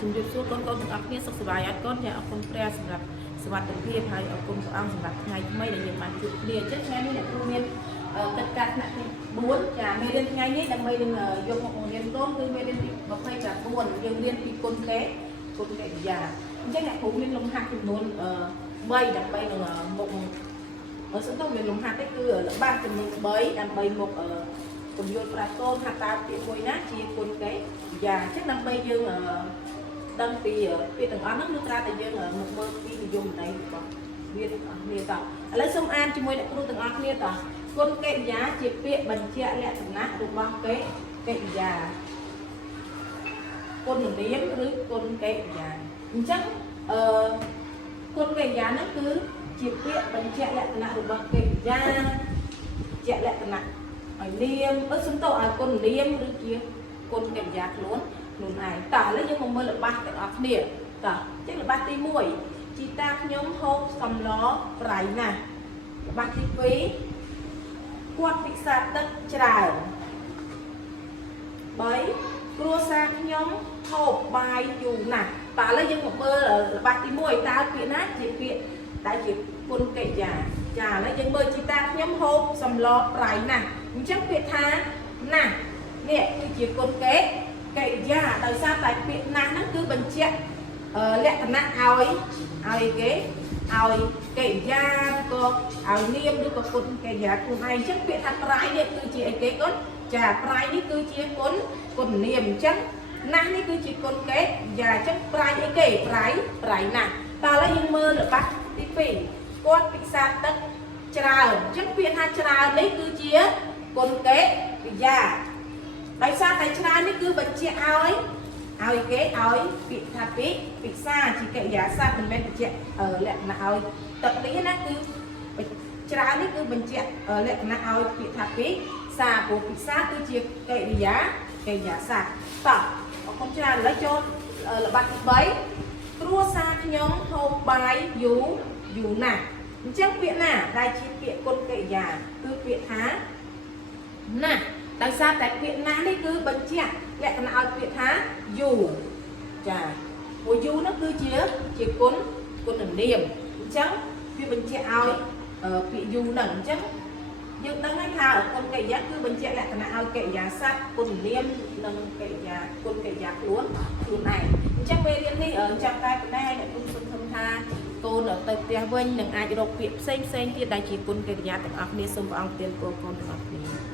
ជំរាបសួរកូនទាំងអស់គ្នាសុខសប្បាយអត់កូនចាអរគុណព្រះសម្រាប់សុវត្ថិភាពហើយអរគុណព្រះអង្គសម្រាប់ថ្ងៃថ្មីដែលយើងបានជួបគ្នាអញ្ចឹងថ្ងៃនេះអ្នកគ្រូមានកិច្ចការថ្នាក់ទី4ចាមេរៀនថ្ងៃនេះដើម្បីនឹងយកមកបង្រៀនកូនគឺមេរៀនទី29យើងរៀនពីគុណកិរិយាអញ្ចឹងអ្នកគ្រូមានលំហាត់ចំនួន3ដើម្បីនឹងមុខសំដៅមានលំហាត់នេះគឺល្បះចំនួន3ដើម្បីមុខពន្យល់ប្រាកូនថាតើពាក្យមួយណាជាគុណកិរិយាអញ្ចឹងដើម្បីយើងដឹងពីពាក្យទាំងអស់ហ្នឹងគឺត្រូវតែយើងមកមើលពីនិយមន័យរបស់វាទាំងអស់គ្នាតោះឥឡូវសូមអានជាមួយអ្នកគ្រូទាំងអស់គ្នាតោះគុណកិរិយាជាពាក្យបញ្ជាក់លក្ខណៈរបស់កិរិយាគុណនាមឬគុណកិរិយាអញ្ចឹងគុណកិរិយាហ្នឹងគឺជាពាក្យបញ្ជាក់លក្ខណៈរបស់កិរិយាជាលក្ខណៈឲ្យនាមសំដៅឲ្យគុណនាមឬជាគុណកិរិយាខ្លួនឯងតោះឥឡូវយើងមកមើលល្បះទាំងអស់គ្នាតោះអញ្ចឹងល្បះទី1ជីតាខ្ញុំហូបសម្លប្រៃណាស់ល្បះទី2គាត់ពិសាទឹកច្រើន3គ្រួសារខ្ញុំហូបបាយយូរណាស់តើឥឡូវយើងមកមើលល្បះទី1តើពាក្យណាជាពាក្យដែលជាគុណកិរិយាចាឥឡូវយើងមើលជីតាខ្ញុំហូបសម្លប្រៃណាស់អញ្ចឹងពាក្យថាណាស់នេះគឺជាគុណកិរិយាដោយសារតែពាក្យណាស់ហ្នឹងគឺបញ្ជាក់លក្ខណៈឲ្យគេឲ្យកិរិយាឬក៏ឲ្យនាមឬក៏គុណកិរិយាខ្លួនឯងអញ្ចឹងពាក្យថាប្រៃនេះគឺជាអីគេកូនចាប្រៃនេះគឺជាគុណនាមអញ្ចឹងណាស់នេះគឺជាគុណកិរិយាអញ្ចឹងប្រៃអីគេប្រៃណាស់តើឥឡូវយើងមើលល្បះទី2គាត់ពិសាទឹកច្រើនអញ្ចឹងពាក្យថាច្រើននេះគឺជាគុណកិរិយាដោយសារតែច្រើននេះគឺបញ្ជាក់ឲ្យគេឲ្យពាក្យថាពិសាជាកិរិយាសព្ទមិនមែនបញ្ជាក់លក្ខណៈឲ្យទឹកនេះណាគឺច្រើននេះគឺបញ្ជាក់លក្ខណៈឲ្យពាក្យថាពិសាព្រោះពិសាគឺជាកិរិយាសព្ទតោះអរគុណច្រើនឥឡូវចូលល្បះទី3គ្រួសារខ្ញុំហូបបាយយូរណាស់អញ្ចឹងពាក្យណាដែលជាពាក្យគុណកិរិយាគឺពាក្យថាណាស់ដោយសារតែពាក្យណាស់នេះគឺបញ្ជាក់លក្ខណៈឲ្យពាក្យថាយូរចាព្រោះយូរនោះគឺជាគុណនាមអញ្ចឹងវាបញ្ជាក់ឲ្យពាក្យយូរហ្នឹងអញ្ចឹងយើងដឹងហើយថាគុណកិរិយាគឺបញ្ជាក់លក្ខណៈឲ្យកិរិយាសព្ទគុណនាមនិងកិរិយាគុណកិរិយាខ្លួនឯងអញ្ចឹងមេរៀននេះចាំតែប៉ុណ្ណេះអ្នកគ្រូសង្ឃឹមថាកូនទៅផ្ទះវិញនឹងអាចរកពាក្យផ្សេងទៀតដែលជាគុណកិរិយាទាំងអស់គ្នាសូមព្រះអង្គប្រទានពរកូនទាំងអស់គ្នា